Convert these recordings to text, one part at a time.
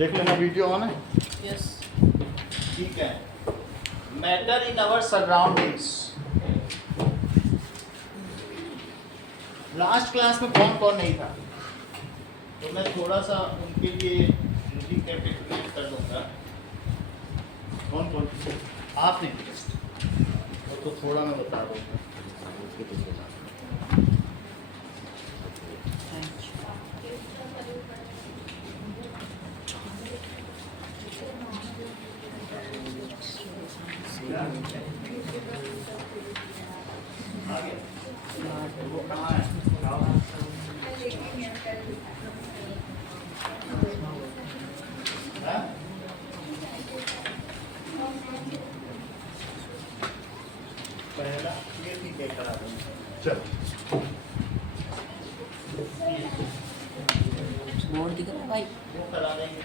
देख लेना video on है। यस। ठीक है। Matter in our surroundings. Last class में कौन कौन नहीं था, तो मैं थोड़ा सा उनके लिए रिकैपिटुलेट कर दूंगा। कौन कौन आप नहीं तो थोड़ा मैं बता दूंगा। आगे वो कहाँ है? हाँ? पहला ये ठीक है, करा दूंगा। चलो बोर्ड दिख रहा है भाई? वो करा देंगे,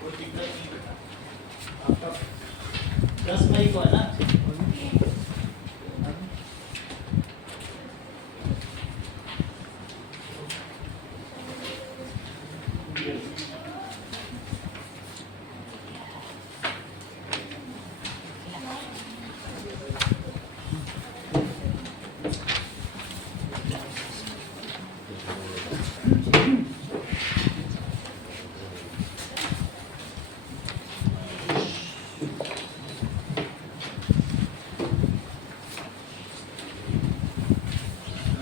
कोई दिक्कत नहीं बेटा। आपका 10 मई को है ना?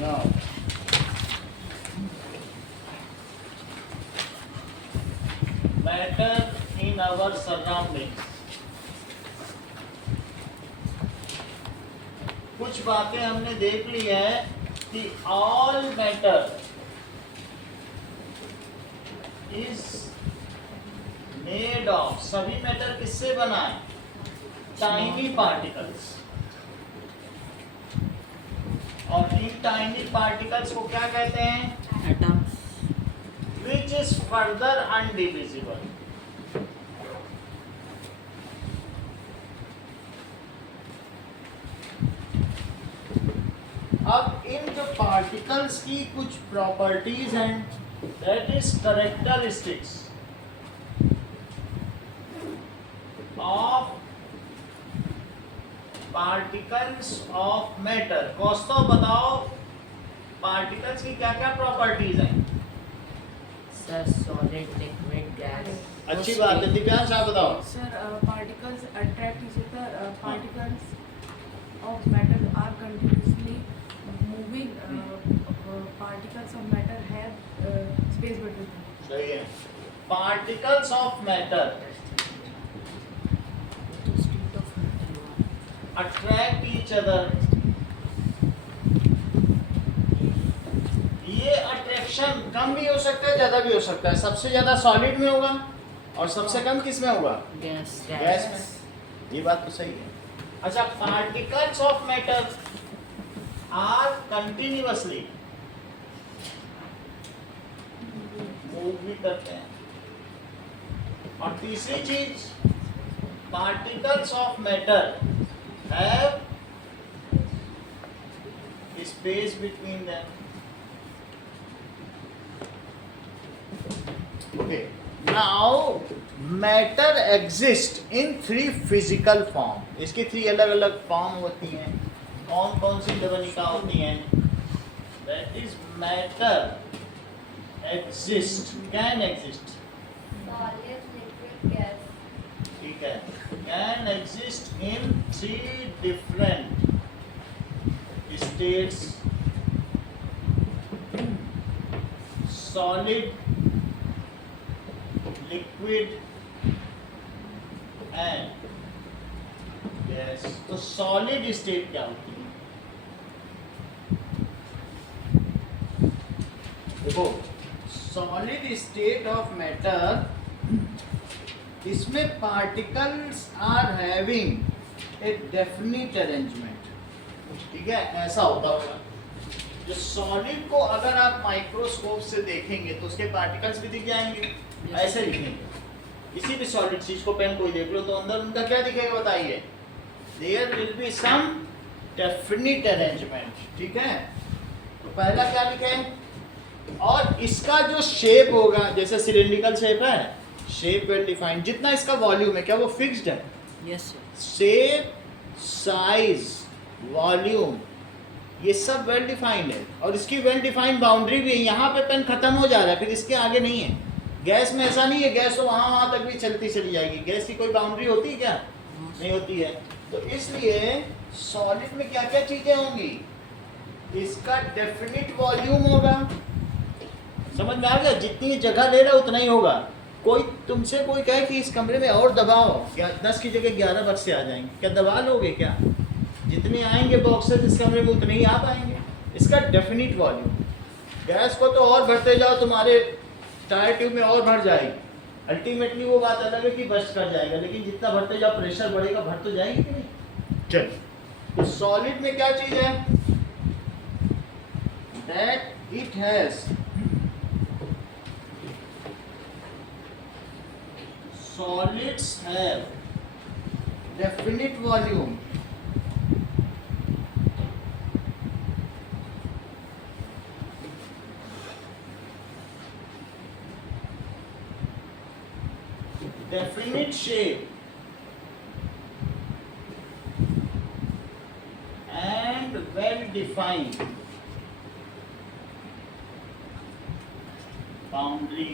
Now, matter in our surroundings. कुछ बातें हमने देख ली है कि all matter is made of, सभी मैटर किससे बना है? Tiny particles. और इन टाइनी पार्टिकल्स को क्या कहते हैं? Atoms. Which is further undivisible. अब इन जो पार्टिकल्स की कुछ प्रॉपर्टीज हैं, that is characteristics of particles of matter. Kaustav बताओ, पार्टिकल्स की क्या क्या प्रॉपर्टीज हैं? Sir solid, liquid, gas. अच्छी बात है। दिव्यांश आप बताओ। Sir, particles attract each other. Particles of matter are continuously moving. Particles of matter have space between them. सही है। Particles of matter attract each other. ये अट्रैक्शन कम भी हो सकता है, ज्यादा भी हो सकता है। सबसे ज्यादा सॉलिड में होगा और सबसे कम किस में होगा? गैस। गैस में। ये बात तो सही है। अच्छा, particles of matter are continuously move भी करते हैं। और तीसरी चीज, particles of matter have space between them. Okay, now matter exist in 3 physical form. इसकी 3 अलग अलग फॉर्म होती हैं। कौन कौन सी लवणिका होती हैं? That is matter exist, can exist, Solid, liquid, gas. ठीक है, can exist in 3 different states: solid, liquid and gas. तो सॉलिड स्टेट क्या होती है? देखो, सॉलिड स्टेट ऑफ मैटर, इसमें particles are having a definite arrangement. ठीक है, ऐसा होता होगा। जो सॉलिड को अगर आप माइक्रोस्कोप से देखेंगे तो उसके पार्टिकल्स भी दिख जाएंगे, ऐसे दिखेंगे। किसी भी सॉलिड चीज को, पेन कोई देख लो तो अंदर उनका क्या दिखेगा बताइए? There will be some definite arrangement. ठीक है, तो पहला क्या लिखे? और इसका जो शेप होगा, जैसे सिलिंड्रिकल शेप है, शेप वेल डिफाइंड, जितना इसका वॉल्यूम है क्या वो फिक्स्ड है? Yes, sir. Shape, size, volume, ये सब वेल डिफाइंड है और इसकी वेल डिफाइंड बाउंड्री भी है। यहाँ पे पेन खत्म हो जा रहा है, फिर इसके आगे नहीं है। गैस में ऐसा नहीं है, गैस तो वहाँ तक भी चलती चली जाएगी। गैस की कोई बाउंड्री होती है क्या? नहीं होती है। तो इसलिए सॉलिड में क्या क्या चीजें होंगी? इसका डेफिनिट वॉल्यूम होगा, समझ में आ गया? जितनी जगह ले रहा है उतना ही होगा। कोई तुमसे कोई कहे कि इस कमरे में और दबाओ, क्या 10 की जगह 11 बक्से आ जाएंगे, क्या दबा लोगे क्या? जितने आएंगे बॉक्सेस इस कमरे में उतने ही आ पाएंगे। इसका डेफिनिट वॉल्यूम। गैस को तो और भरते जाओ, तुम्हारे टायर ट्यूब में और भर जाएगी, अल्टीमेटली वो बात अलग है कि बस्ट कर जाएगा, लेकिन जितना भरते जाओ प्रेशर बढ़ेगा, भर तो जाएगी कि नहीं? चल, तो सॉलिड में क्या चीज है? That it has solids have definite volume, definite shape and well defined boundary।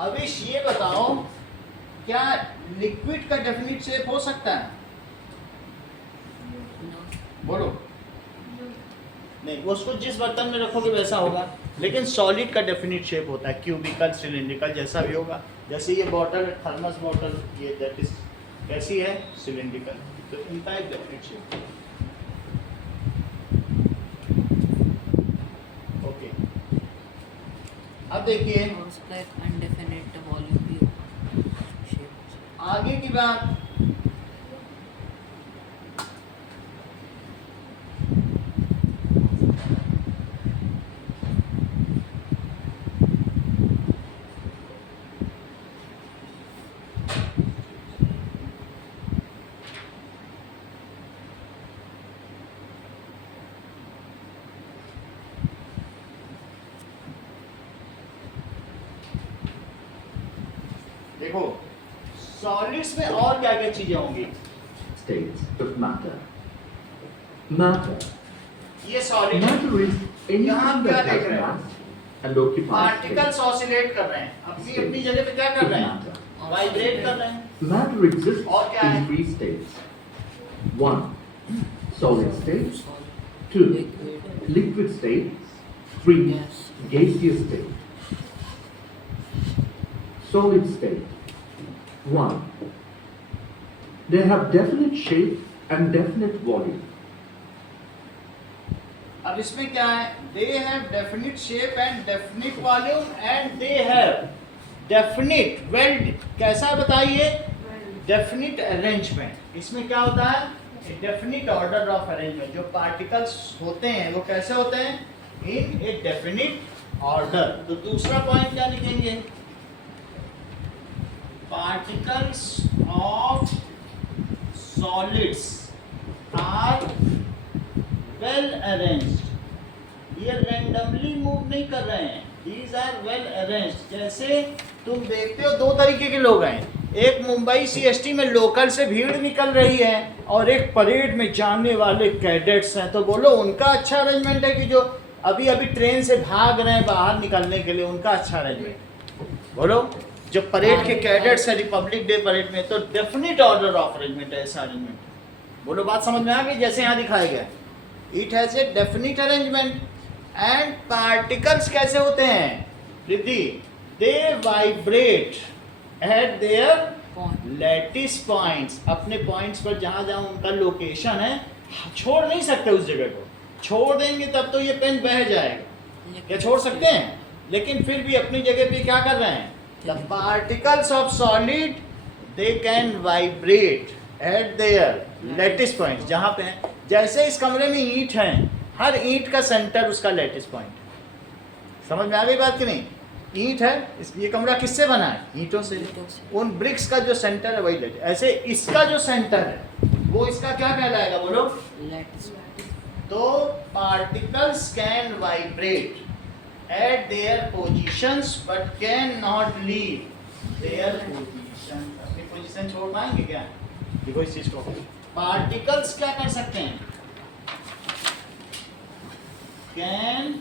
अविश ये बताओ, क्या लिक्विड का डेफिनिट शेप हो सकता है? No. बोलो। नहीं, वो उसको जिस बर्तन में रखोगे वैसा होगा, लेकिन सॉलिड का डेफिनिट शेप होता है, क्यूबिकल, सिलिंड्रिकल, जैसा भी होगा। जैसे ये बॉटल, थर्मस बॉटल, ये दैट इज कैसी है? सिलिंड्रिकल। तो इनका एक डेफिनिट शेप। ओके, अब देखिए और उसका एक अनडेफिनेट वॉल्यूम भी होगा, शेप। आगे की बात। देखो, सॉलिड्स में और क्या क्या चीजें होंगी? States of matter. Matter. ये सॉलिड है। Matter is यहाँ anything क्या that देख has रहे हैं? mass and occupies particles space. Oscillate कर रहे हैं, अपनी अपनी जगह पे क्या कर रहे हैं? Matter. वाइब्रेट कर रहे हैं। Matter exists और क्या है? in three states. 1. Solid state. Solid, 2. liquid, Liquid state. 3. gas. Gaseous state. Solid state. 1. They have definite shape and definite volume. अब इसमें क्या है? They have definite shape and definite volume and they have definite, well, कैसा बताइए? Definite arrangement। इसमें क्या होता है? Definite order of arrangement। जो पार्टिकल्स होते हैं वो कैसे होते हैं? In a definite order। तो दूसरा पॉइंट क्या लिखेंगे? Particles of solids are well arranged। ये randomly मूव नहीं कर रहे हैं, these are well arranged। जैसे तुम देखते हो दो तरीके के लोग हैं, एक मुंबई सीएसटी में लोकल से भीड़ निकल रही है और एक परेड में जाने वाले कैडेट्स हैं। तो बोलो उनका अच्छा अरेंजमेंट है कि जो अभी अभी ट्रेन से भाग रहे हैं बाहर निकलने के लिए, उनका अच्छा अरेंजमेंट? बोलो, जो परेड के कैडेट्स हैं रिपब्लिक डे परेड में, तो डेफिनेट ऑर्डर ऑफ अरेंजमेंट है, ऐसा अरेंजमेंट। बोलो, बात समझ में आ गई? जैसे यहाँ दिखाया गया, it has a definite arrangement. And particles कैसे होते हैं Riddhi? They vibrate at their Point. Lattice points. अपने पॉइंट्स पर जहाँ जहाँ उनका लोकेशन है, छोड़ नहीं सकते उस जगह को। छोड़ देंगे तब तो ये पेन बह जाएगा। क्या छोड़ सकते हैं? लेकिन फिर भी अपनी जगह पे क्या कर रहे हैं? The particles of solid they can vibrate at there lattice point, जहाँ पे हैं। जैसे इस कमरे में ईंट हैं, हर ईंट का सेंटर उसका लैटिस पॉइंट। समझ में आ गई बात कि नहीं? ईंट है, ये कमरा किससे बना है? ईंटों से। ईंटों से। उन ब्रिक्स का जो सेंटर है वही लैटिस। ऐसे इसका जो सेंटर है वो इसका क्या कहलाएगा? बोलो। Lattice. तो particles can vibrate at their positions but cannot leave their position. अपनी पोजीशन छोड़ पाएंगे क्या? देखो इस चीज को, पार्टिकल्स क्या कर सकते हैं? कैन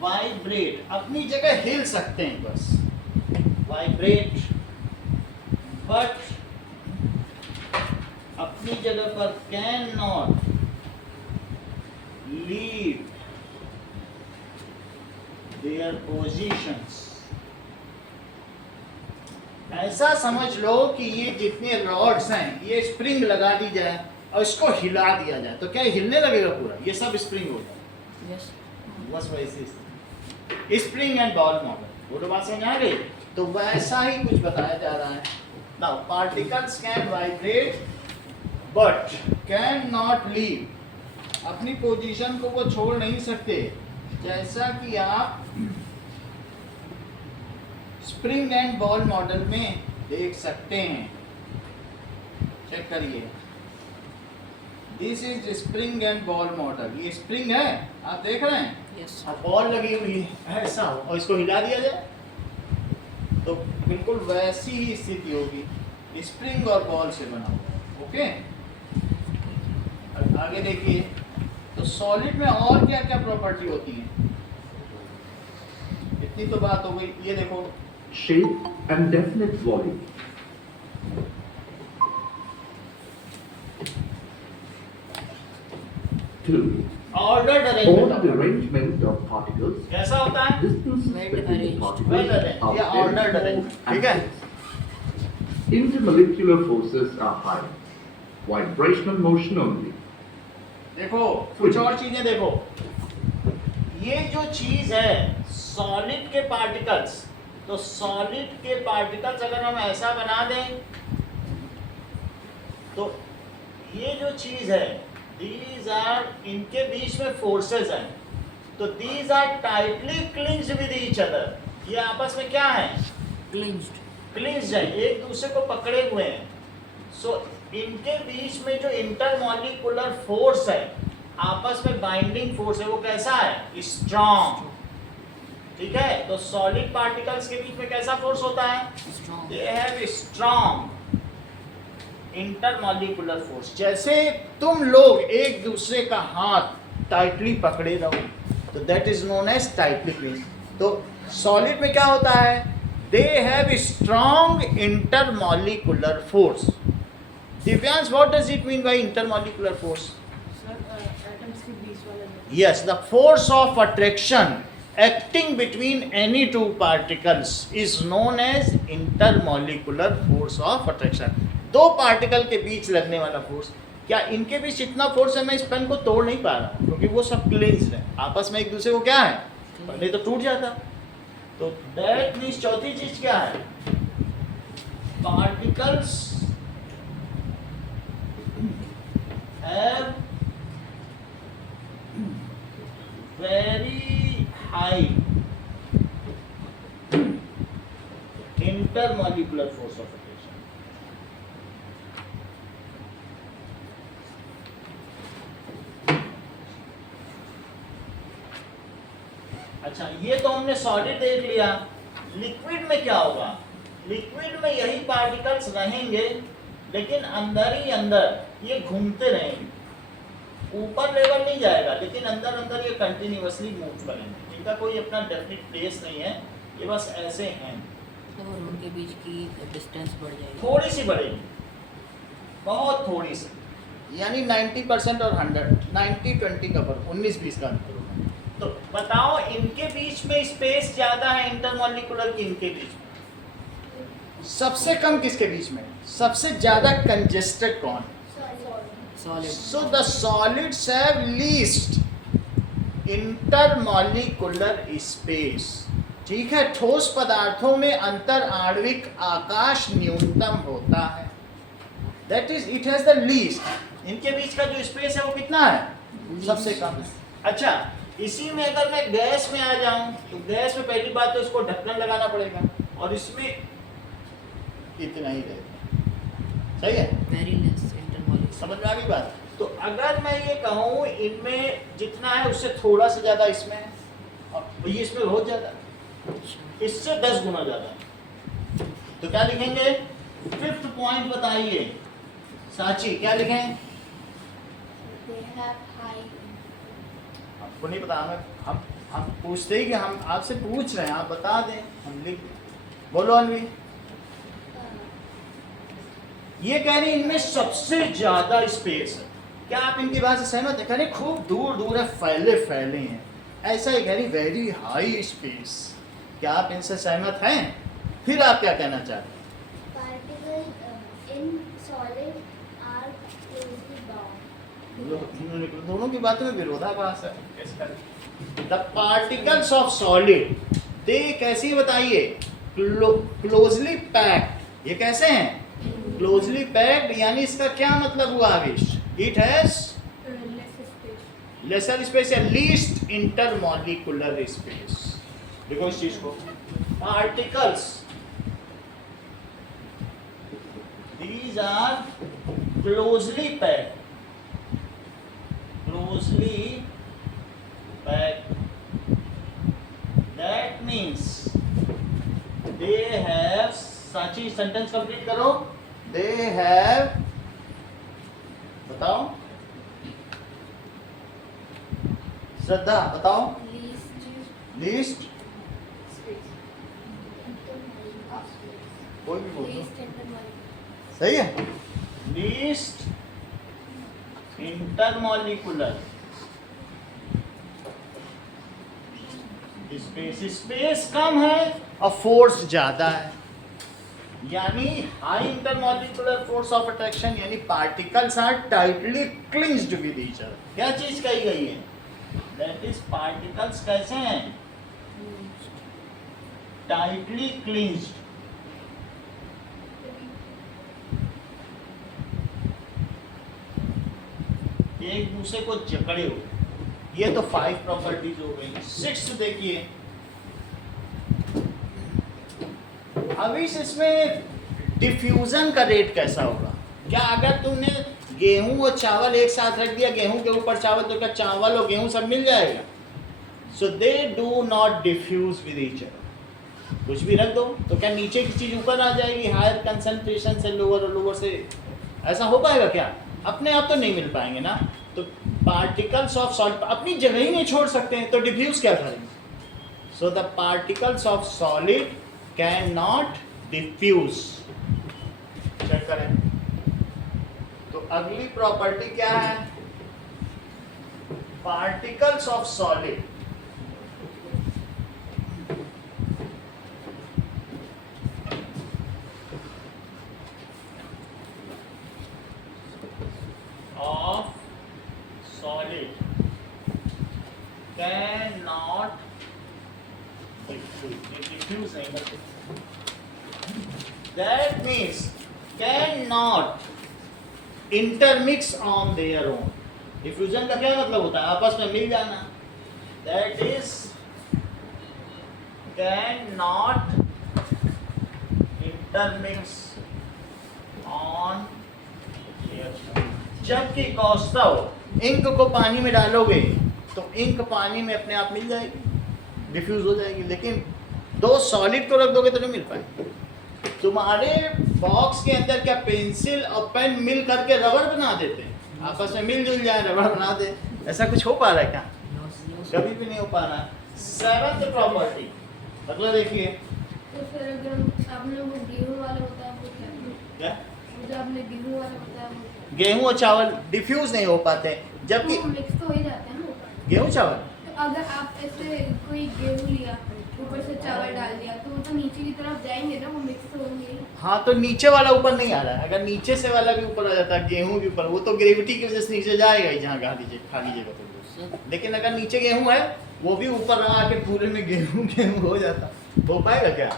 वाइब्रेट, अपनी जगह हिल सकते हैं बस, वाइब्रेट, बट अपनी जगह पर can not leave their positions. ऐसा समझ लो कि ये जितने रॉड्स हैं ये स्प्रिंग लगा दी जाए और इसको हिला दिया जाए तो क्या हिलने लगेगा पूरा? ये सब स्प्रिंग हो जाए। यस बस वैसे स्प्रिंग एंड बॉल मॉडल, वो तो बात समझ आ गई। तो वैसा ही कुछ बताया जा रहा है। Now particles can vibrate but can not leave, अपनी पोजीशन को वो छोड़ नहीं सकते। जैसा कि आप स्प्रिंग एंड बॉल मॉडल में देख सकते हैं, चेक करिए, this is spring and ball model. ये स्प्रिंग है, आप देख रहे हैं, यस और बॉल लगी हुई है ऐसा, और इसको हिला दिया जाए तो बिल्कुल वैसी ही स्थिति होगी, स्प्रिंग और बॉल से बना हुआ। ओके, अब आगे देखिए, तो सॉलिड में और क्या क्या प्रॉपर्टी होती है? इतनी तो बात हो गई। ये देखो, shape and definite volume. 2. Ordered Ordered arrangement. arrangement of particles. कैसा होता है? Distances Well between arranged. particles Well arranged. are Yeah, very ordered small arrangement. and ठीक है? fixed. Intermolecular forces are high. Vibrational motion only. देखो कुछ और चीजें देखो, ये जो चीज है सॉलिड के पार्टिकल्स, तो सॉलिड के पार्टिकल्स अगर हम ऐसा बना दें तो ये जो चीज है, दीज आर, इनके बीच में फोर्सेस हैं, तो these are tightly clinged with each other. ये आपस में क्या है? क्लिंज्ड। क्लिंज्ड है, एक दूसरे को पकड़े हुए हैं। सो इनके बीच में जो इंटरमॉलिक्यूलर फोर्स है, आपस में बाइंडिंग फोर्स है, वो कैसा है? स्ट्रॉन्ग। ठीक है, तो सॉलिड पार्टिकल्स के बीच में कैसा फोर्स होता है? Strong. They have strong intermolecular force. जैसे तुम लोग एक दूसरे का हाथ टाइटली पकड़े रहो, तो that is known as tightly cling. तो सॉलिड में क्या होता है? They have strong intermolecular force. Divyansh, what does it mean by intermolecular force? Sir atoms के बीच वाला Yes, the force of attraction acting between any two particles is known as intermolecular force of attraction. दो particle के बीच लगने वाला force. क्या इनके बीच इतना फोर्स है मैं इस पेन को तोड़ नहीं पा रहा हूँ, क्योंकि वो सब क्लिंज्ड है आपस में, एक दूसरे को क्या है, पहले तो टूट जाता। तो दैट मीन्स चौथी चीज क्या है? Particles have very high intermolecular force of attraction. अच्छा, ये तो हमने सॉलिड देख लिया। लिक्विड में क्या होगा? लिक्विड में यही पार्टिकल्स रहेंगे, लेकिन अंदर ही अंदर ये घूमते रहेंगे, ऊपर लेवल नहीं जाएगा, लेकिन अंदर अंदर ये कंटिन्यूअसली मूव करेंगे। इनका कोई अपना डेफिनेट प्लेस नहीं है, ये बस ऐसे हैं। और उनके बीच की डिस्टेंस बढ़ जाएगी, थोड़ी सी बढ़ेगी, बहुत थोड़ी सी, यानी 90% और 100, 90-20 का फर्क, 19-20 का अंतर होगा। तो बताओ, इनके बीच में स्पेस ज्यादा है इंटरमॉलिक्यूलर की इनके बीच में? सबसे कम किसके बीच में? सबसे ज्यादा कंजेस्टेड कौन? Solid. So the solids have least intermolecular space. ठीक है, ठोस पदार्थों में अंतर आणविक आकाश न्यूनतम होता है। That is, it has the least. इनके बीच का जो स्पेस है वो कितना है? सबसे कम है। अच्छा, इसी में अगर मैं गैस में आ जाऊं, तो गैस में पहली बात तो इसको ढक्कन लगाना पड़ेगा, और इसमें इतना ही रहेगा। सही है? Very less intermolecular. समझ में आ गई बात? तो अगर मैं ये कहूँ इनमें जितना है उससे थोड़ा सा ज़्यादा इसमें है, और ये इसमें बहुत ज़्यादा है, इससे 10 गुना ज़्यादा है, तो क्या लिखेंगे? फिफ्थ पॉइंट बताइए साची, क्या लिखें? They have high. आपको नहीं पता, हम पूछते ही कि हम आपसे पूछ रहे हैं, आप बता दें, हम लिख दें। बोलो अनवी। ये कह रही इनमें सबसे ज्यादा स्पेस है। क्या आप इनकी बात से सहमत है? कह रही खूब दूर दूर है, फैले फैले हैं, ऐसा ही कह रही वेरी हाई स्पेस। क्या आप इनसे सहमत हैं? फिर आप क्या कहना चाहते हैं? Particles in solid are closely bound. दोनों की बातों में विरोधाभास है, कैसे करें? द पार्टिकल्स ऑफ सॉलिड, दे कैसी बताइए? Closely packed. ये कैसे हैं? क्लोजली पैक्ड, यानी इसका क्या मतलब हुआ Avish? It has lesser space या लीस्ट इंटरमॉलिक्यूलर स्पेस। देखो इस चीज को, particles these are closely packed, that means they have, Sachi sentence complete करो, they have, बताओ श्रद्धा बताओ, लीस्ट कोई भी बोल दो, सही है, लीस्ट इंटरमॉलिक्यूलर स्पेस कम है और फोर्स ज्यादा है, यानी high intermolecular force of attraction, यानी particles are tightly clinged with each other. क्या चीज कही गई है? दैट इज पार्टिकल्स कैसे हैं? टाइटली क्लिंज्ड। एक दूसरे को जकड़े हुए। ये तो 5 प्रॉपर्टीज हो गई। 6 देखिए, अभी इसमें डिफ्यूजन का रेट कैसा होगा? क्या अगर तुमने गेहूं और चावल एक साथ रख दिया, गेहूं के ऊपर चावल, तो क्या चावल और गेहूं सब मिल जाएगा? So they do not diffuse with each other. कुछ भी रख दो तो क्या नीचे की चीज ऊपर आ जाएगी हायर कंसंट्रेशन से लोअर, और लोअर से, ऐसा हो पाएगा क्या? अपने आप तो नहीं मिल पाएंगे ना। तो पार्टिकल्स ऑफ सॉलिड अपनी जगह ही नहीं छोड़ सकते हैं, तो डिफ्यूज क्या करेंगे? So the particles of solid can not diffuse. Check करें तो अगली प्रॉपर्टी क्या है? Particles of solid of solid cannot diffuse नहीं करते। That means cannot intermix on their own। Diffusion का क्या मतलब होता है? आपस में मिल जाना। That is cannot intermix on their own। जबकि कौस्तव इंक को पानी में डालोगे तो इंक पानी में अपने आप मिल जाएगी, डिफ्यूज हो जाएगी, लेकिन दो सॉलिड को रख दोगे तो नहीं मिल पाएगी। तुम्हारे बॉक्स के अंदर क्या पेंसिल और पेन मिल करके रबड़ बना देते हैं? आपस में मिलजुल जाए रबड़ बना दे, ऐसा कुछ हो पा रहा है क्या? कभी भी नहीं हो पा रहा। 7th प्रॉपर्टी अगला देखिए। तो फिर अगर आपने वो गेहूं वाला बताया वो क्या? जो आपने गेहूं वाला बताया वो गेहूं और चावल डिफ्यूज नहीं हो पाते, जबकि मिक्स तो हो ही जाते हैं ना। गेहूं चावल, तो अगर आप ऐसे कोई गेहूं लिया ऊपर से चावल डाल दिया तो वो तो नीचे की तरफ जाएंगे ना, वो मिक्स तो होंगे। हाँ तो नीचे वाला ऊपर नहीं आ रहा है। अगर नीचे से वाला भी ऊपर आ जाता है, गेहूं भी ऊपर, वो तो ग्रेविटी की वजह से नीचे जाएगा ही जहाँ खाली जगह तो। लेकिन अगर नीचे गेहूं है वो भी ऊपर आके पूरे में गेहूं हो जाता, हो पाएगा क्या?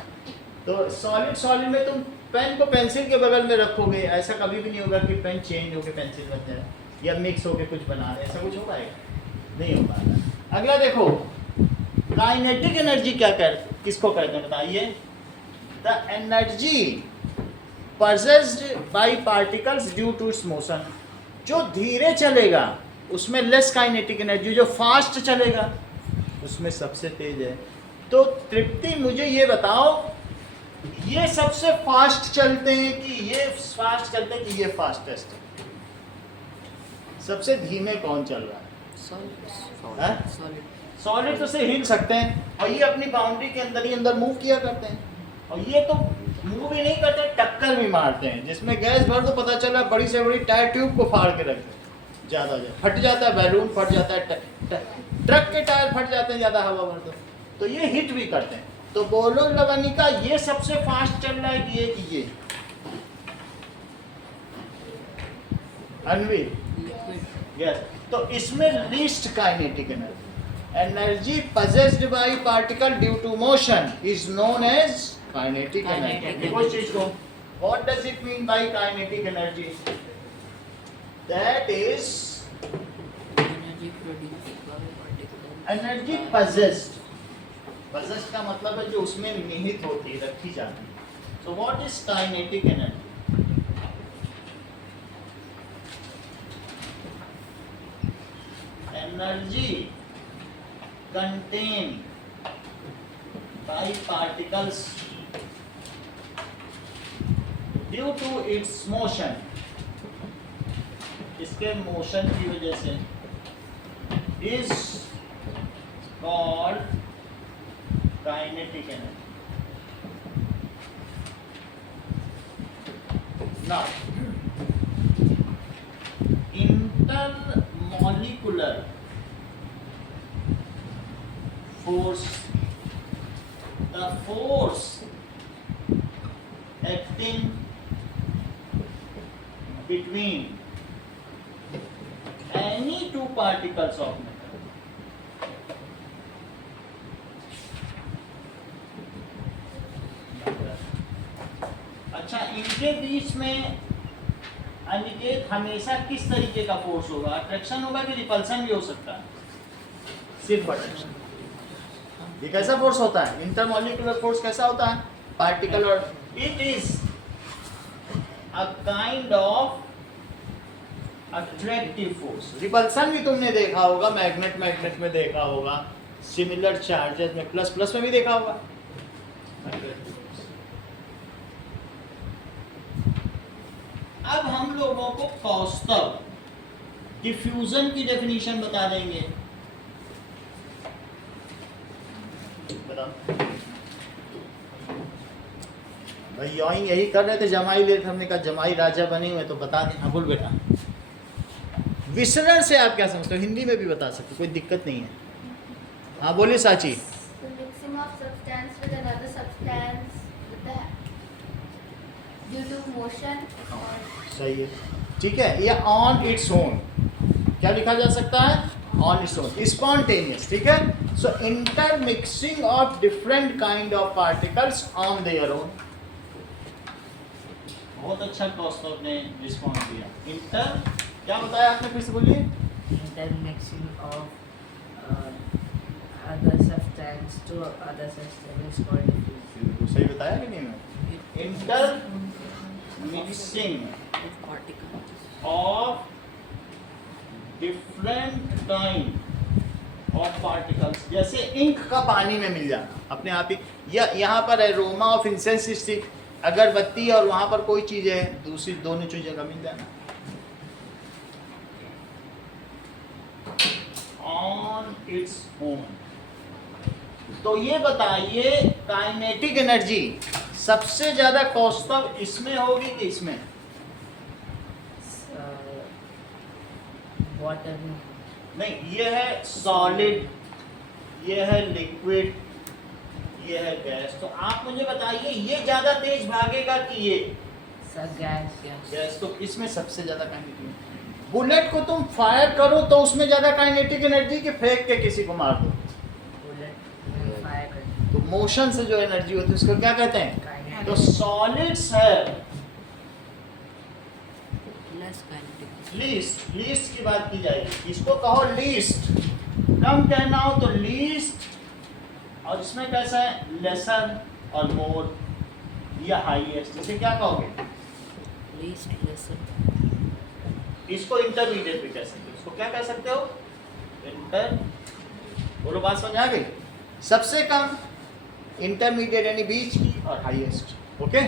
तो सॉलिड में तुम पेन को पेंसिल के बगल में रखोगे, ऐसा कभी भी नहीं होगा कि पेन चेंज होकर पेंसिल बन जाए या मिक्स होकर कुछ बना रहे, ऐसा कुछ हो पाएगा? नहीं हो पाएगा। अगला देखो, काइनेटिक एनर्जी क्या किसको कहते हैं बताइए? The energy possessed by particles due to its motion। जो धीरे चलेगा उसमें लेस काइनेटिक एनर्जी, जो फास्ट चलेगा उसमें सबसे तेज है। तो तृप्ति मुझे ये बताओ, ये सबसे फास्ट चलते हैं कि ये फास्ट चलते हैं कि ये फास्टेस्ट है? सबसे धीमे कौन चल रहा है? हाँ? सॉलिड सॉलिड तो से हिल सकते हैं और ये अपनी बाउंड्री के अंदर ही अंदर मूव किया करते हैं, और ये तो मूव ही नहीं करते, टक्कर भी मारते हैं। जिसमें गैस भर दो पता चला बड़ी से बड़ी टायर ट्यूब को फाड़ के रख दो, ज़्यादा फट जाता है, बैलून फट जाता है, ट्रक के टायर फट जाते हैं ज़्यादा हवा भर दो, तो ये हिट भी करते हैं। तो बोलो लवनिका, ये सबसे फास्ट चल रहा है कि ये अनवी? Liquid yes. तो इसमें least kinetic energy possessed by particle due to motion is known as kinetic energy. Kinetic देखो इस चीज को, what does it mean by kinetic energy? That is energy produced by particle energy possessed. Possessed का मतलब है जो उसमें निहित होती है, रखी जाती है। So what is kinetic energy? Energy contained by particles due to its motion, इसके मोशन की वजह से, is called kinetic energy. Now, intermolecular force, the force acting between any two particles of matter. अच्छा, इनके बीच में अनिकेत हमेशा किस तरीके का फोर्स होगा? अट्रैक्शन होगा कि रिपल्सन भी हो सकता है? सिर्फ अट्रैक्शन। ये कैसा फोर्स होता है? इंटरमॉलिक्यूलर फोर्स कैसा होता है? पार्टिकल, और it is a kind of attractive force. Repulsion भी तुमने देखा होगा, मैग्नेट में देखा होगा, सिमिलर चार्जेस में, प्लस में भी देखा होगा। अब हम लोगों को कौस्तव डिफ्यूजन की डेफिनेशन बता देंगे। बताओ भाई, यही कर रहे थे, जमाई ले, हमने कहा जमाई राजा बने हुए, तो बता दें। हाँ बोल बेटा, विसरण से आप क्या समझते हो? हिंदी में भी बता सकते, कोई दिक्कत नहीं है। हाँ बोलिए साची। The mixing of substance with another substance with the due to motion or सही है, ठीक है। ये ऑन इट्स ओन, क्या लिखा जा सकता है? ऑन इट्स ओन, स्पॉन्टेनियस, ठीक है। So intermixing of different kind of particles on their own. बहुत अच्छा कौस्तव ने रिस्पॉन्स दिया। इंटर क्या बताया आपने, फिर से बोलिए। intermixing of other substance to other substance is called diffusion. सही बताया कि नहीं मैं? Inter mixing Of particles. of different kind of particles, जैसे इंक का पानी में मिल जाना अपने आप ही, या यहाँ पर एरोमा ऑफ इंसेंस स्टिक, अगरबत्ती और वहाँ पर कोई चीज़ है दूसरी, दोनों चीज़ें का मिल जाना ऑन इट्स ओन। तो ये बताइए, काइनेटिक एनर्जी सबसे ज़्यादा कौस्तव इसमें होगी कि इसमें? Water में नहीं, ये है सॉलिड, ये है लिक्विड, ये है गैस। तो आप मुझे बताइए, ये ज्यादा तेज भागेगा कि ये गैस गैस? तो इसमें सबसे ज्यादा काइनेटिक। बुलेट को तुम फायर करो तो उसमें ज्यादा काइनेटिक एनर्जी कि फेंक के किसी को मार दो? बुलेट फायर करते तो मोशन से जो एनर्जी होती है उसको क्या कहते हैं? हैं तो सॉलिड्स है लेस काइनेटिक लीस्ट की बात की जाएगी, इसको कहो लीस्ट। कम कहना हो तो लीस्ट, और इसमें कैसा है? लेसर और मोर या हाईएस्ट। इसे क्या कहोगे? लीस्ट लेसर इसको इंटरमीडिएट भी कह सकते हो। इसको क्या कह सकते हो? इंटर, बोलो बात समझ आ गई? सबसे कम, इंटरमीडिएट यानी बीच की, और highest. Okay,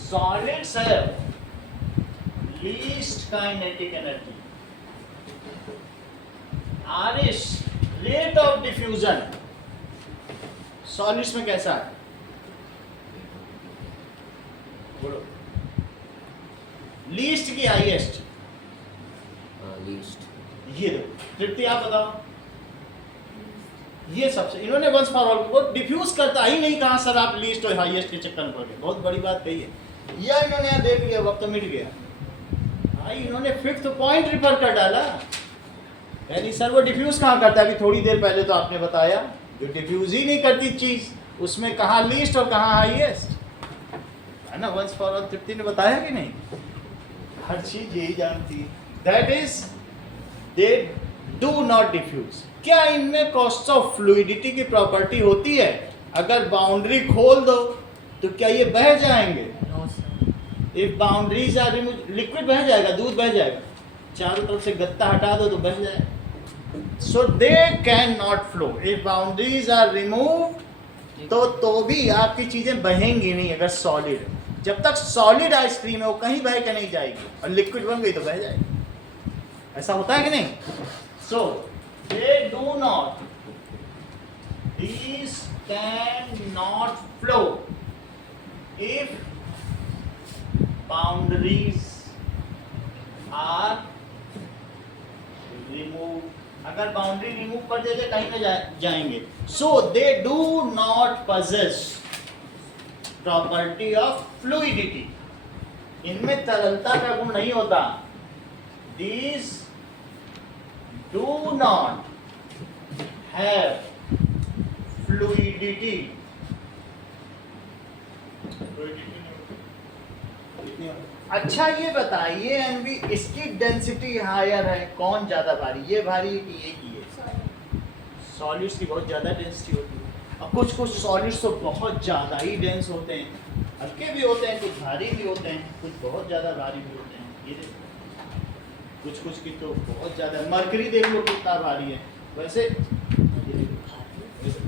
solids have least kinetic energy, Aarish rate of diffusion solids में कैसा है? बोलो, लीस्ट की हाईएस्ट? Least. ये देखो तृप्ति, आप बताओ। ये सबसे इन्होंने वंस फॉर ऑल को डिफ्यूज करता ही नहीं, कहा सर आप लीस्ट और हाईएस्ट के चक्कर में पड़ गए। बहुत बड़ी बात कही है। या इन्होंने यहाँ देख लिया, वक्त तो मिट गया। भाई इन्होंने फिफ्थ पॉइंट रिफर कर डाला, यानी सर वो डिफ्यूज कहाँ करता है? अभी थोड़ी देर पहले तो आपने बताया, जो डिफ्यूज ही नहीं करती चीज, उसमें कहाँ लीस्ट और कहाँ हाईएस्ट, है ना? वंस फॉर ऑल तृप्ति ने बताया कि नहीं? हर चीज यही जानती है। That is they do not diffuse. क्या इनमें कॉस्ट ऑफ फ्लूइडिटी की प्रॉपर्टी होती है? अगर बाउंड्री खोल दो तो क्या ये बह जाएंगे? No sir. If boundaries are remove, liquid बह जाएगा, दूध बह जाएगा। चारों तरफ से गत्ता हटा दो तो बह जाएगा। So they can not flow. If boundaries are remove तो भी आपकी चीजें बहेंगी नहीं अगर सॉलिड है। जब तक सॉलिड आइसक्रीम है वो कहीं बह के नहीं जाएगी, और लिक्विड बन गई तो बह जाएगी। ऐसा होता है कि नहीं? So they do not, these can not flow if boundaries are remove. अगर बाउंड्री रिमूव कर देते कहीं ना जाएंगे। So they do not possess property of fluidity. इनमें तरलता का गुण नहीं होता। These do not have fluidity। अच्छा ये बताइए एनबी, इसकी डेंसिटी हायर है, कौन ज्यादा भारी? ये भारी है कि ये की है? सॉलिड्स की बहुत ज्यादा डेंसिटी होती है। अब कुछ कुछ सॉलिड्स तो बहुत ज्यादा ही डेंस होते हैं, हल्के भी होते हैं, कुछ भारी भी होते हैं, कुछ बहुत ज्यादा भारी भी होते हैं। ये देखो कुछ कुछ की तो बहुत ज्यादा, मरकरी देख लो कितना भारी है। वैसे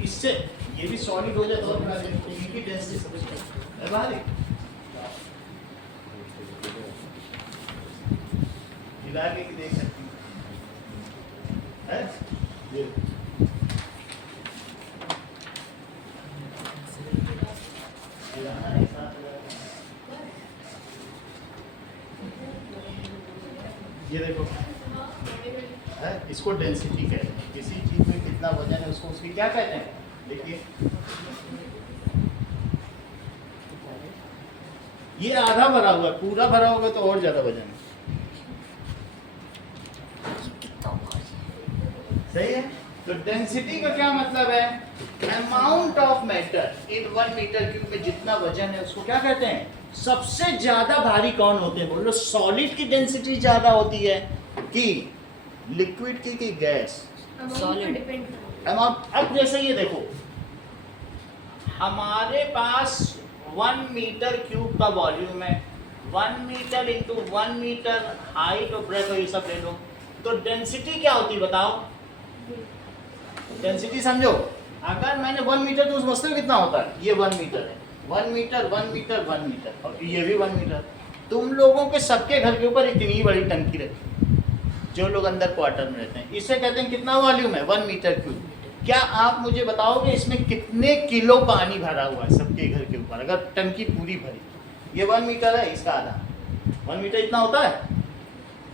इससे ये भी सॉलिड हो जाए तो और भारी है, इनकी डेंसिटी सबसे भारी। हिला के देख सकती है? ये हिलाना है, साथ लगा। ये देखो है, इसको डेंसिटी कहते हैं। किसी चीज में कितना वजन है उसको उसकी क्या कहते हैं? देखिए ये आधा भरा हुआ है, पूरा भरा होगा तो और ज्यादा वजन है। सही है? तो डेंसिटी का क्या मतलब है? Amount of matter in 1 metre cube में जितना वजन है उसको क्या कहते हैं? सबसे ज्यादा भारी कौन होते हैं? बोलो सॉलिड की डेंसिटी ज्यादा होती है कि लिक्विड की कि गैस? Solid। अमाउंट। अब जैसे ये देखो, हमारे पास 1 मीटर क्यूब का वॉल्यूम है, 1 मीटर इंटू 1 मीटर हाइट और ब्रेथ और ये सब ले लो, तो डेंसिटी क्या होती है बताओ? डेंसिटी समझो, अगर मैंने 1 मीटर तो समझते हो कितना होता है? ये 1 मीटर है, 1 मीटर 1 मीटर 1 मीटर, और ये भी 1 मीटर। तुम लोगों के सबके घर के ऊपर इतनी बड़ी टंकी रखी, जो लोग अंदर क्वार्टर में रहते हैं, इसे कहते हैं कितना वॉल्यूम है? 1 मीटर क्यूब। क्या आप मुझे बताओगे इसमें कितने किलो पानी भरा हुआ है सबके घर के ऊपर? अगर टंकी पूरी भरी, ये 1 मीटर है, इसका आधा 1 मीटर इतना होता है,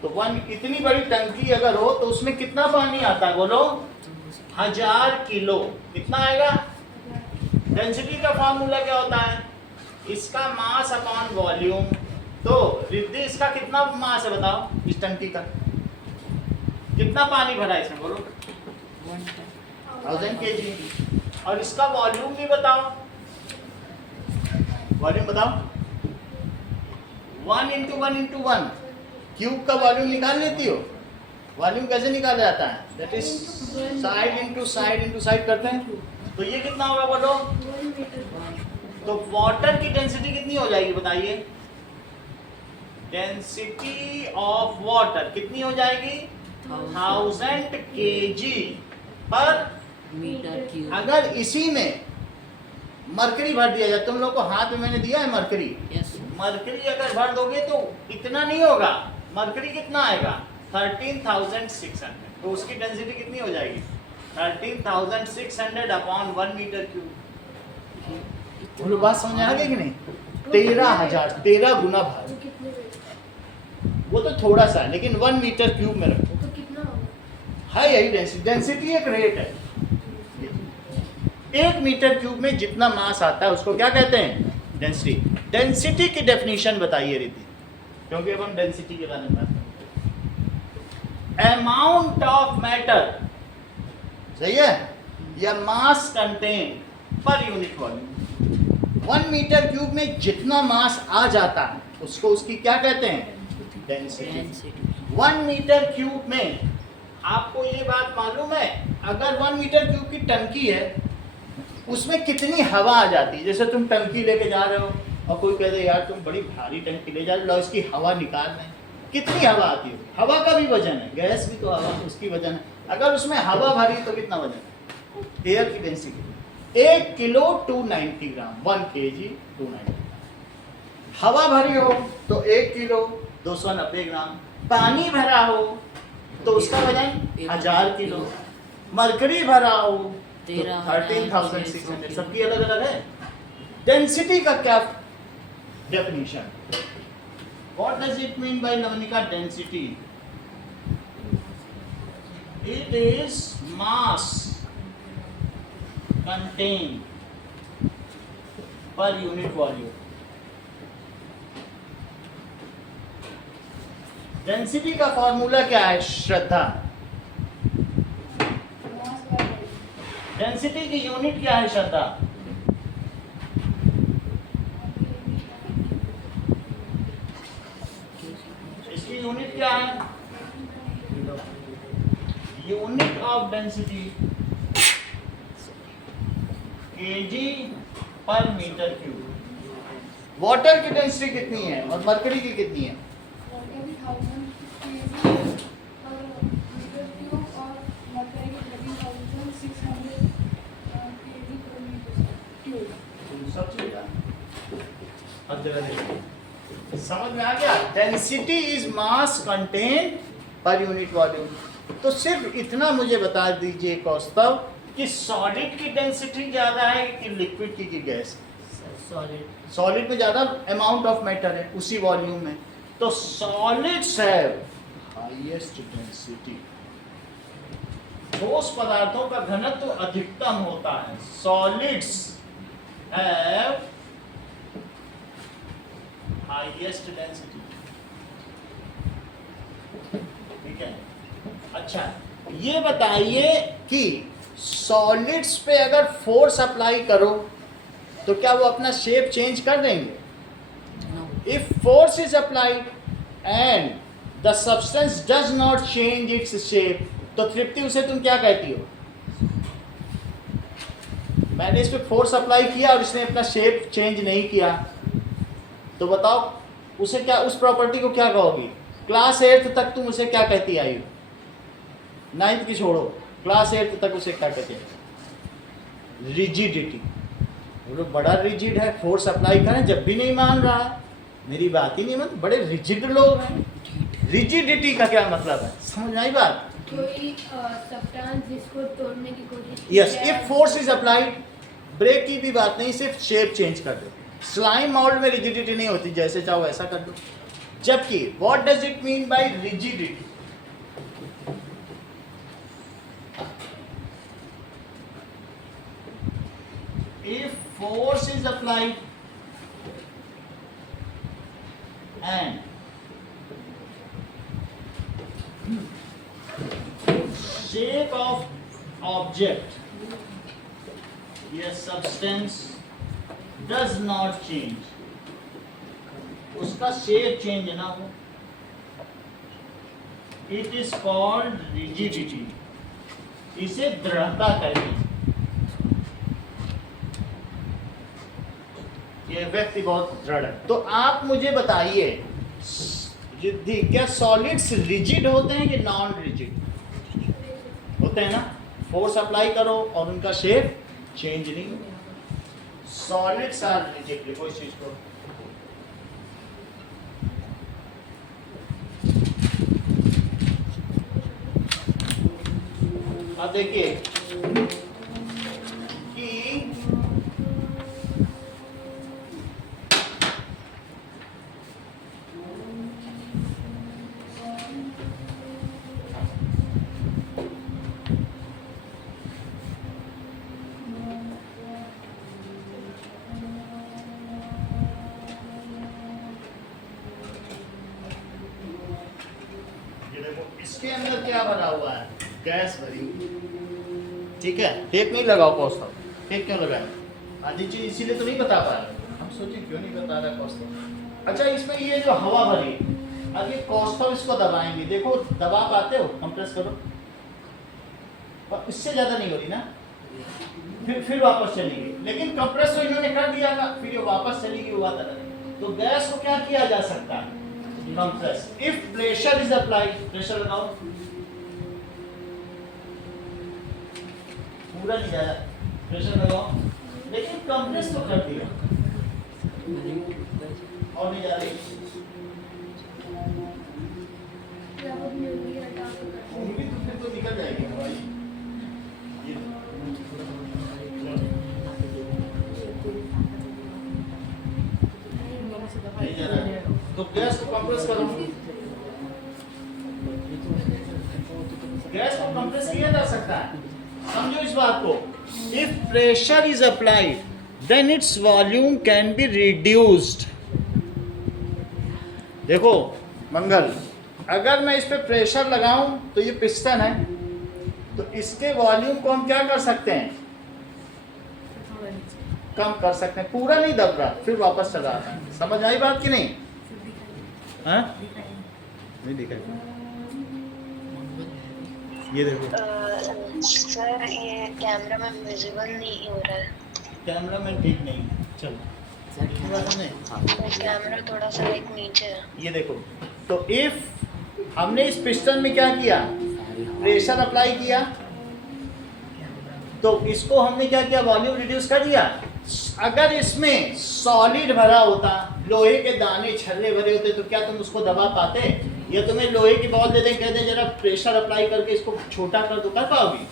तो 1 इतनी बड़ी टंकी अगर हो तो उसमें कितना पानी आता है? बोलो 1000 किलो। कितना आएगा? डेंसिटी का फार्मूला क्या होता है? इसका मास अपॉन वॉल्यूम। तो रिद्धि इसका कितना मास है बताओ? इस टंकी का कितना पानी भरा है इसमें? बोलो 1000 kg। और इसका वॉल्यूम भी बताओ, वॉल्यूम बताओ। 1 इंटू 1 इंटू 1 क्यूब का वॉल्यूम निकाल लेती हो? वॉल्यूम कैसे निकाला जाता है? That is side into side into side करते हैं, तो ये कितना होगा बोलो? तो वाटर की डेंसिटी कितनी हो जाएगी बताइए? डेंसिटी ऑफ वाटर कितनी हो जाएगी? 1000 kg पर मीटर क्यूब। अगर इसी में मरकरी भर दिया जाए, तुम लोग को हाथ में मैंने दिया है मरकरी, यस मरकरी अगर भर दोगे तो इतना नहीं होगा, मरकरी कितना आएगा? 13,600। तो उसकी डेंसिटी कितनी हो जाएगी? 13,600 अपॉन 1 मीटर क्यूब। बोलो बात समझ आ गई कि नहीं? 13,000, 13 गुना भार। तो कितने में? वो तो थोड़ा सा है, लेकिन 1 मीटर क्यूब में रखो। तो कितना होगा? है यही डेंसिटी। डेंसिटी एक रेट है। 1 मीटर क्यूब में जितना मास आता है उसको क्या कहते हैं? डेंसिटी। डेंसिटी की डेफिनेशन बताइए रीति, क्योंकि अब हम डेंसिटी के बारे में बात करेंगे। अमाउंट ऑफ मैटर, सही है, या mass contain per unit volume. 1 metre cube में जितना मास आ जाता है उसको उसकी क्या कहते हैं? डेंसिटी। डेंसिटी 1 मीटर क्यूब में आपको ये बात मालूम है, अगर 1 मीटर क्यूब की टंकी है उसमें कितनी हवा आ जाती है? जैसे तुम टंकी लेके जा रहे हो और कोई कह दे यार तुम बड़ी भारी टंकी ले जा रहे हो, इसकी हवा निकाल रहे हैं, कितनी हवा आती है? हवा का भी वजन है, गैस भी तो हवा, उसकी वजन है। अगर उसमें हवा भरी तो कितना वजन है? एयर की डेंसिटी 1 किलो 290 ग्राम, 1 kg 290 ग्राम। हवा भरी हो तो 1 किलो 290 ग्राम। पानी भरा हो तो उसका वजन 1000 किलो। मरकरी भरा हो तो 13,600। सबकी अलग अलग है। डेंसिटी का क्या definition? What does it mean by Navnika density? It is mass contain per unit volume. Density का फॉर्मूला क्या है श्रद्धा? डेंसिटी की यूनिट क्या है श्रद्धा? इसकी यूनिट क्या है? यूनिट ऑफ डेंसिटी केजी पर मीटर क्यूब। वाटर की डेंसिटी कितनी है और मरकरी की कितनी है? सब चीज अब जरा देखिए, समझ में आ गया? Density is mass contain per unit volume. तो सिर्फ इतना मुझे बता दीजिए कौस्तव कि सॉलिड की डेंसिटी ज्यादा है कि लिक्विड की गैस? सॉलिड। सॉलिड में ज्यादा अमाउंट ऑफ मैटर है उसी वॉल्यूम में, तो सॉलिड्स हैव हाईएस्ट डेंसिटी। ठोस पदार्थों का घनत्व अधिकतम होता है। Solids have highest density. ठीक है, अच्छा ये बताइए कि सॉलिड्स पे अगर फोर्स अप्लाई करो तो क्या वो अपना शेप चेंज कर देंगे? No. If force is applied and the substance does not change its shape, तो तृप्ति उसे तुम क्या कहती हो? मैंने इस पे फोर्स अप्लाई किया और इसने अपना शेप चेंज नहीं किया, तो बताओ उसे क्या, उस प्रॉपर्टी को क्या कहोगी? क्लास 8th तक तुम उसे क्या कहती आई हो? 9th की छोड़ो, क्लास 8th तक उसे क्या कहते हैं? रिजिडिटी। वो लोग बड़ा रिजिड है, फोर्स अप्लाई करें जब भी नहीं मान रहा, मेरी बात ही नहीं मतलब, बड़े रिजिड लोग हैं। रिजिडिटी का क्या मतलब है, समझ आई बात? कोई सब्सटेंस जिसको तोड़ने की कोशिश yes, if force is applied, break की भी बात नहीं, सिर्फ शेप चेंज कर दो। स्लाइम मोल्ड में रिजिडिटी नहीं होती, जैसे चाहो ऐसा कर दो। जबकि what does it mean bye rigidity? If force is applied and shape of object, yes, substance does not change, उसका शेप चेंज ना हो, it is called rigidity, इसे दृढ़ता कहते हैं। ये व्यक्ति बहुत दृढ़ है। तो आप मुझे बताइए जिद्दी। क्या सॉलिड्स रिजिड होते हैं कि नॉन रिजिड होते हैं ना? फोर्स अप्लाई करो और उनका शेप चेंज नहीं होगा। Solids are rigid. देखो इस चीज को, अब देखिए कि इसके अंदर क्या भरा हुआ है? गैस भरी हुई। ठीक है, टेप नहीं लगाओ कौस्तव। टेप क्यों लगाए? आधी चीज इसीलिए तो नहीं बता पा रहे। हम सोचे क्यों नहीं बता रहा कौस्तव। अच्छा, इसमें ये जो हवा भरी, अब ये कौस्तव इसको दबाएंगे। देखो दबा पाते हो? कंप्रेस करो, और इससे ज्यादा नहीं हो रही ना। फिर वापस चलेगी, लेकिन कंप्रेस तो इन्होंने कर दिया था, फिर ये वापस चलेगी, वो बात अलग है। तो गैस को क्या किया जा सकता है? Compress. If pressure is applied, pressure लगाओ, पूरा नहीं जाएगा, प्रेशर लगाओ, लेकिन कंप्रेस तो कर दिया और नहीं जा रही। उंगली तो फिर तो निकल जाएगी भाई। ये नहीं जा रहा है, तो गैस को कंप्रेस करो। गैस को कंप्रेस किया जा सकता है, समझो इस बात को। If pressure is applied then its volume can be reduced. देखो मंगल, अगर मैं इस पे प्रेशर लगाऊं तो ये पिस्टन है, तो इसके वॉल्यूम को हम क्या कर सकते हैं? कम कर सकते हैं। पूरा नहीं दब रहा, फिर वापस चला आता है। समझ आई बात कि नहीं? हाँ, नहीं दिखाई। ये देखो सर, ये कैमरा में विजिबल नहीं हो रहा है। कैमरा में ठीक नहीं है। चलो कैमरा थोड़ा सा एक नीचे है। ये देखो, तो इफ हमने इस पिस्टन में क्या किया? प्रेशर अप्लाई किया, तो इसको हमने क्या किया? वॉल्यूम रिड्यूस कर दिया। अगर इसमें सॉलिड भरा होता, लोहे के दाने छल्ले भरे होते, तो क्या तुम उसको दबा पाते? या तुम्हें लोहे की बॉल दे दें, कहते जरा प्रेशर अप्लाई करके इसको छोटा कर दो, कर पाओगी?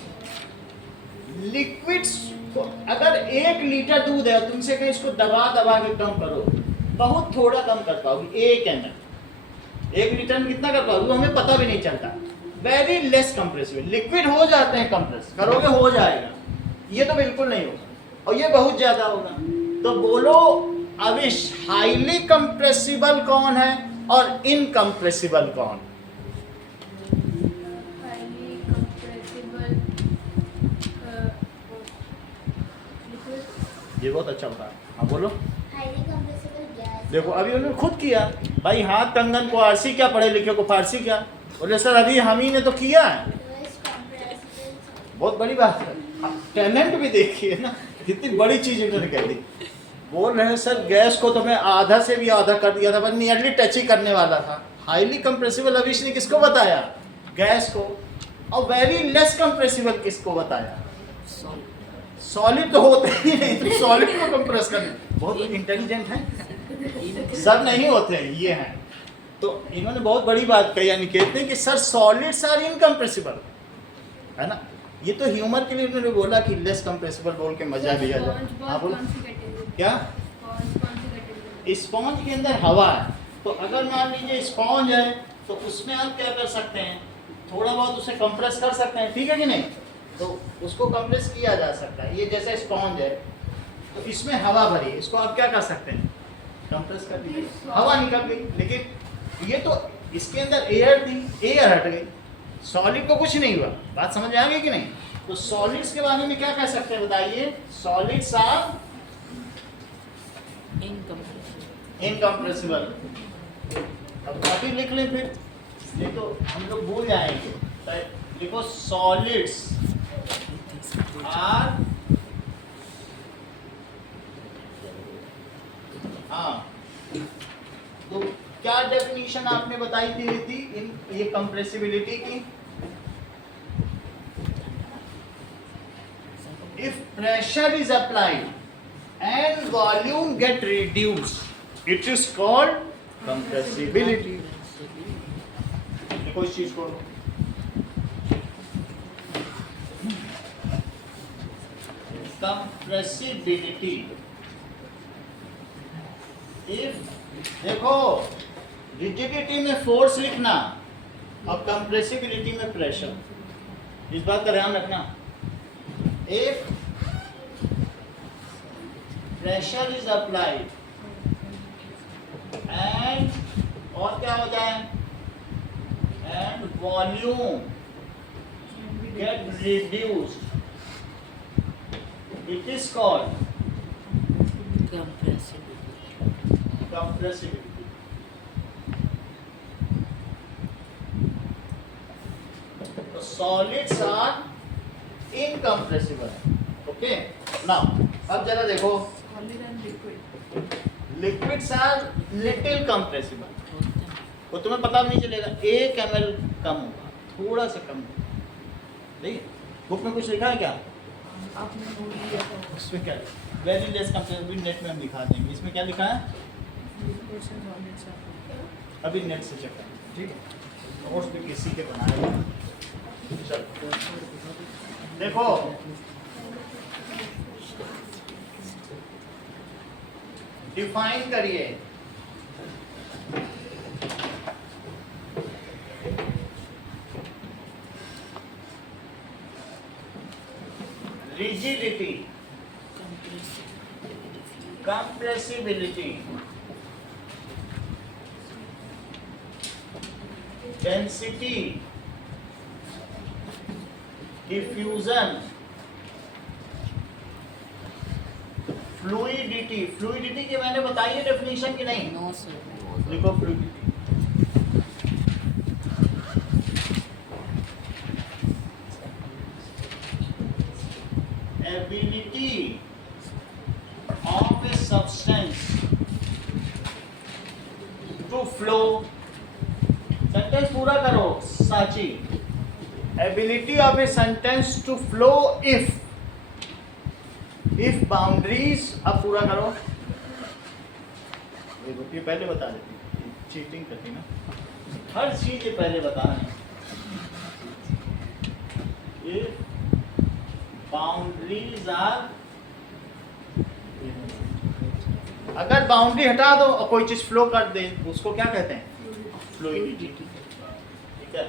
लिक्विड्स को अगर 1 लीटर दूध है, तुमसे कहीं इसको दबा दबा के कम करो, बहुत थोड़ा कम कर पाओगी। 1 ml 1 लीटर में कितना कर पाओगे? हमें पता भी नहीं चलता। Very less compressible. लिक्विड हो जाते हैं, कंप्रेस करोगे हो जाएगा, ये तो बिल्कुल नहीं होगा, और ये बहुत ज्यादा होगा। तो बोलो अविश, हाईली कंप्रेसिबल कौन है और इनकंप्रेसिबल कौन? Highly compressible liquid. ये बहुत अच्छा होता है। हाँ बोलो। Highly compressible gas. देखो अभी उन्होंने खुद किया भाई, हाथ कंगन को आरसी क्या, पढ़े लिखे को फारसी क्या? बोले सर अभी हम ही ने तो किया है। Lowest compressible. बहुत बड़ी बात है। टैलेंट भी देखिए ना, कितनी बड़ी चीज इन्होंने कह दी। बोल रहे हैं सर गैस को तो मैं आधा से भी आधा कर दिया था, पर नियरली टच ही करने वाला था। हाईली कंप्रेसिबल अविश ने किसको बताया? गैस को। और वेरी लेस कंप्रेसिबल किसको बताया? सॉलिड तो होते ही नहीं, तो सॉलिड को कंप्रेस करने बहुत इंटेलिजेंट है। सब नहीं होते हैं, ये हैं। तो इन्होंने बहुत बड़ी बात कही, यानी कहते हैं कि सर सॉलिड्स आर इनकंप्रेसिबल, है ना। ये तो ह्यूमर के लिए उन्होंने बोला कि लेस कंप्रेसिबल बोल के मजा भी आ जाए। हाँ बोलो क्या? स्पॉन्ज के अंदर हवा है, तो अगर मान लीजिए स्पॉन्ज है तो उसमें आप क्या कर सकते हैं? थोड़ा बहुत उसे कंप्रेस कर सकते हैं, ठीक है कि नहीं? तो उसको कंप्रेस किया जा सकता है। ये जैसे स्पॉन्ज है तो इसमें हवा भरी है, इसको आप क्या कर सकते हैं? कंप्रेस कर दीजिए, हवा निकल गई। लेकिन ये तो इसके अंदर एयर थी, एयर हट गई, सॉलिड को कुछ नहीं हुआ। बात समझ आ गई कि नहीं? तो सॉलिड्स के बारे में क्या कह सकते हैं बताइए? Solids are incompressible. अब कॉपी लिख लें फिर, नहीं तो हम लोग भूल जाएंगे। तो लिखो सॉलिड्स आर, हाँ, तो क्या डेफिनेशन डेफिनेशन आपने बताई थी इन ये कंप्रेसिबिलिटी की। If pressure is applied and volume get reduced it is called compressibility. देखो इस चीज को, कंप्रेसिबिलिटी। इफ देखो रिजिडिटी में फोर्स लिखना और कंप्रेसिबिलिटी में प्रेशर, इस बात का ध्यान रखना। If pressure is applied and और क्या हो जाए and volume get reduced it is called compressibility. तो solids are incompressible. Okay now अब जरा देखो, Solid and liquid. Liquids are little compressible. वो तुम्हें पता भी नहीं चलेगा, 1 ml कम होगा, थोड़ा सा कम होगा। देखिए बुक में कुछ लिखा है क्या? आपने नोट लिया था इसमें क्या वेरी लेस कंप्रेसिबल, नेट में हम दिखा देंगे। इसमें क्या लिखा है liquids and solids are अभी नेट से चेक करें, ठीक है? नोट्स भी किसी के बनाए हुए हैं। चलो देखो, डिफाइन करिए। Rigidity, compressibility, density, diffusion, fluidity. Fluidity की मैंने बताई है डेफिनेशन की नहीं? No sir. लिखो fluidity. Ability of a substance to flow. Sentence पूरा करो Sachi. Ability of a sentence to flow if boundaries. अब पूरा करो। ये पहले बता देती, चीटिंग करती ना, हर चीज ये पहले बता रहे हैं। इफ बाउंड्रीज आर, अगर बाउंड्री हटा दो और कोई चीज फ्लो कर दे उसको क्या कहते हैं? फ्लूइडिटी। ठीक है?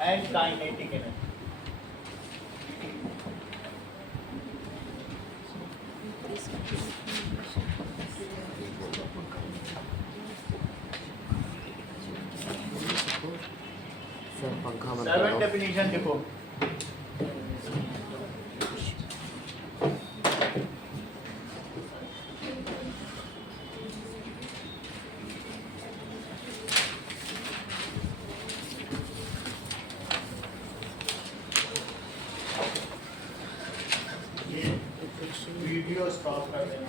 And kinetic energy. सर पंखा बंद 7 करो। डेफिनेशन देखो। वीडियो स्टॉप कर देना।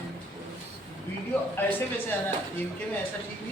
वीडियो ऐसे वैसे आना, इनके में ऐसा ठीक नहीं।